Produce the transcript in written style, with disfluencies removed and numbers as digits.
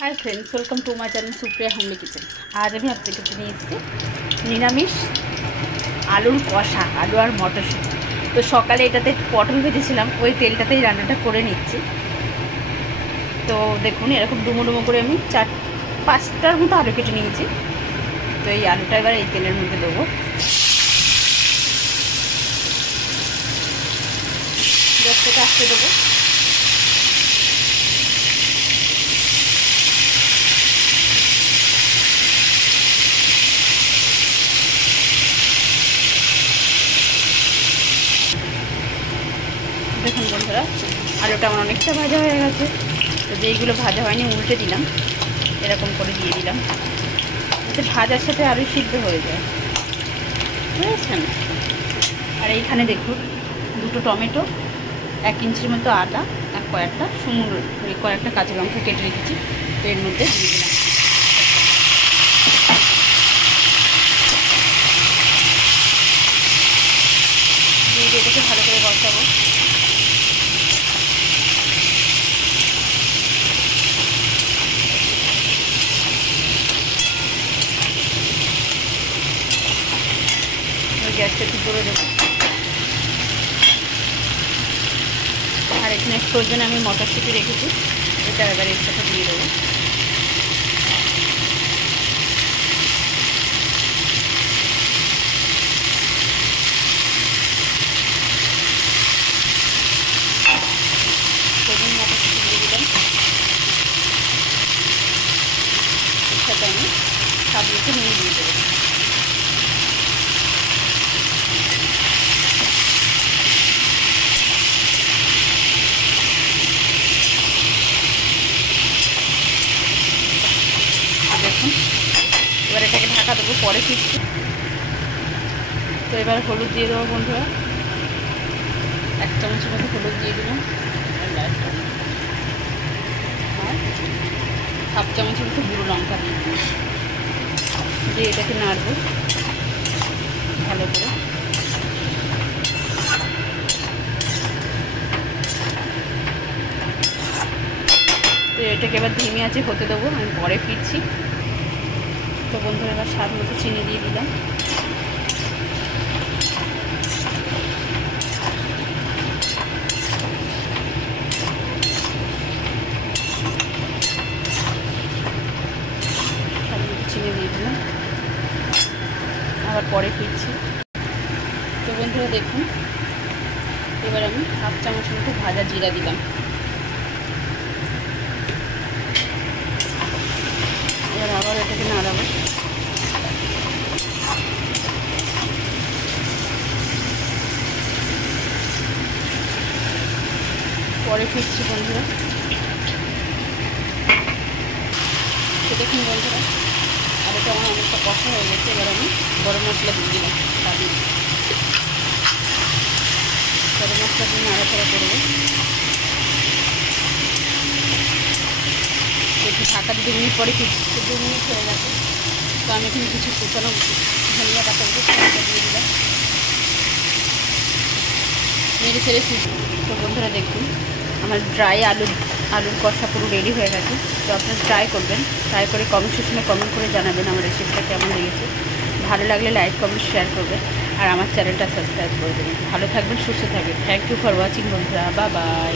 Hi friends, welcome to my channel Supriya homely kitchen. आज আমি আপনাদের কাছে নিয়ে এসেছি নিরামিষ আলুর কষা, আলু আর মটরশুঁটি। তো সকালে এটাতে পটল ভেজেছিলাম, ওই তেলটাতেই রান্নাটা করে নিচ্ছি। তো দেখুন, এরকম ডুমো ডুমো করে আমি 4-5টার মতো আলু কেটে নিয়েছি। তো এই আলুটা এবার এই তেলের মধ্যে দেবো, গ্যাসটাকে আস্তে দেবো। দেখুন বন্ধুরা, আলুটা আমার অনেকটা ভাজা হয়ে গেছে। তো যেইগুলো ভাজা হয়নি উল্টে দিলাম, এরকম করে দিয়ে দিলাম, যাতে ভাজার সাথে আলু সিদ্ধ হয়ে যায়, বুঝেছেন। আর এইখানে দেখুন, 2টো টমেটো, 1 ইঞ্চির মতো আদা, আর কয়েকটা কাঁচা লঙ্কা কেটে রেখেছি। তো এর মধ্যে দিয়ে দিলাম, দিয়ে এটাকে ভালো করে বসাবো। গ্যাসটা একটু করে দেবো। আর এখানে প্রয়োজনে আমি মটরশুঁটি রেখেছি, এটা এবার এর সাথে দিয়ে দেবো। প্রয়োজনে মটরশুঁটি দিয়ে দিলাম, এর সাথে আমি সবগুলোকে নিয়ে দিয়ে দেবো। দেখুন, এবার এটাকে ঢাকা দেবো, পরে ফিরছি। তো এবার হলুদ দিয়ে দেবো বন্ধুরা, 1 চামচের মতো হলুদ দিয়ে দিলাম, আর 1/2 চামচের মতো গুঁড়ো লঙ্কা দিয়ে দিলাম। দিয়ে এটাকে নাড়বো ভালো করে। তো এটাকে এবার ধিমে আছে হতে দেবো, আমি পরে ফিরছি। তো বন্ধুরা, এবার স্বাদ মতো চিনি দিয়ে দিলাম। স্বাদ মতো চিনি দিয়ে দিলাম, আবার পরে ফিরছি। তো বন্ধুরা দেখুন, এবার আমি 1/2 চামচের মতো ভাজা জিরা দিলাম। এবার আবার এটাকে নাড়াবো। পরে ফিরছি বন্ধুরা। তো দেখুন বন্ধুরা, আলুটা আমার অনেকটা কষা হয়ে গেছে। এবার আমি গরম মশলা দিয়ে দিলাম, গরম মশলা দিয়ে নাড়াচাড়া করবো। একটু ঢাকা 2 মিনিট পরে ফিরছি। 2 মিনিট হয়ে গেছে। তো আমি এখানে কিছু কুচানো ধনিয়া পাতা দিয়ে দিলাম, নেড়ে ছেড়ে ফিরছি। তো বন্ধুরা দেখুন, আমার ড্রাই আলুর কষা পুরো রেডি হয়ে গেছে। তো আপনারা ট্রাই করবেন, ট্রাই করে কমেন্ট সেকশনে কমেন্ট করে জানাবেন আমার রেসিপিটা কেমন লেগেছে। ভালো লাগলে লাইক কমেন্ট শেয়ার করবেন, আর আমার চ্যানেলটা সাবস্ক্রাইব করে দেবেন। ভালো থাকবেন, সুস্থ থাকবেন। থ্যাংক ইউ ফর ওয়াচিং বন্ধুরা, বাই বাই।